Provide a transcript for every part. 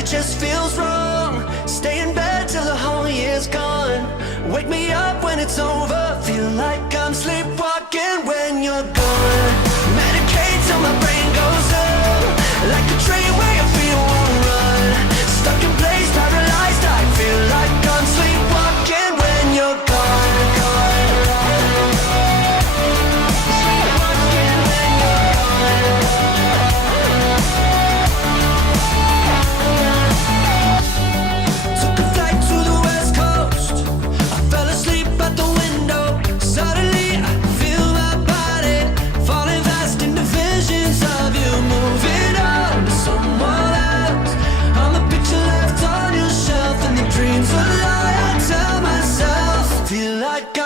it just feels wrong. Stay in bed till the whole year's gone. Wake me up when it's over. Feel like I'm sleepwalking when you're gone. Medicate till my brain goes numb. Like a train where your feet won't run. Stuck in place, paralyzed. I feel like I'm sleepwalking when you're gone.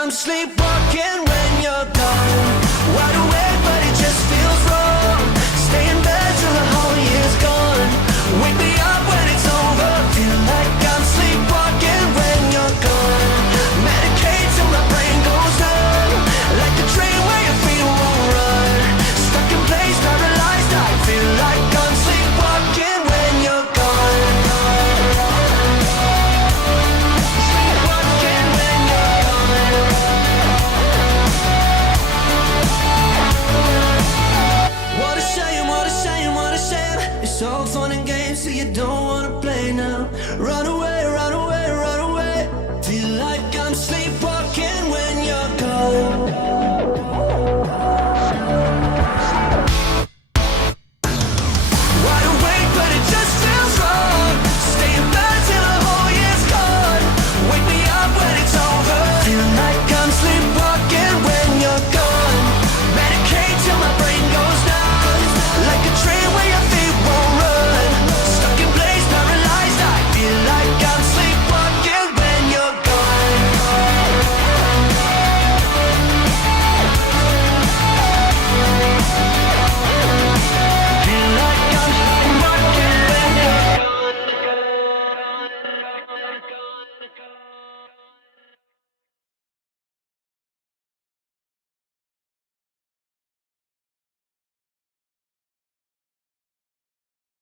I'm sleepwalking when you're gone. Wide awake, but it just feels wrong. Stay in bed till the whole year's gone. Wake me up when it's over. Feel like I'm sleepwalking when you're gone. Medicate till my brain goes numb. Like a train where your feet won't run. Stuck in place, paralyzed. I feel like I'm sleepwalking when you're gone. Sleepwalking when you're gone. What a shame, what a shame, what a shame. It's all fun and games, so you don't wanna play now. Run away, run away, run away. Feel like I'm sleepwalking when you're gone.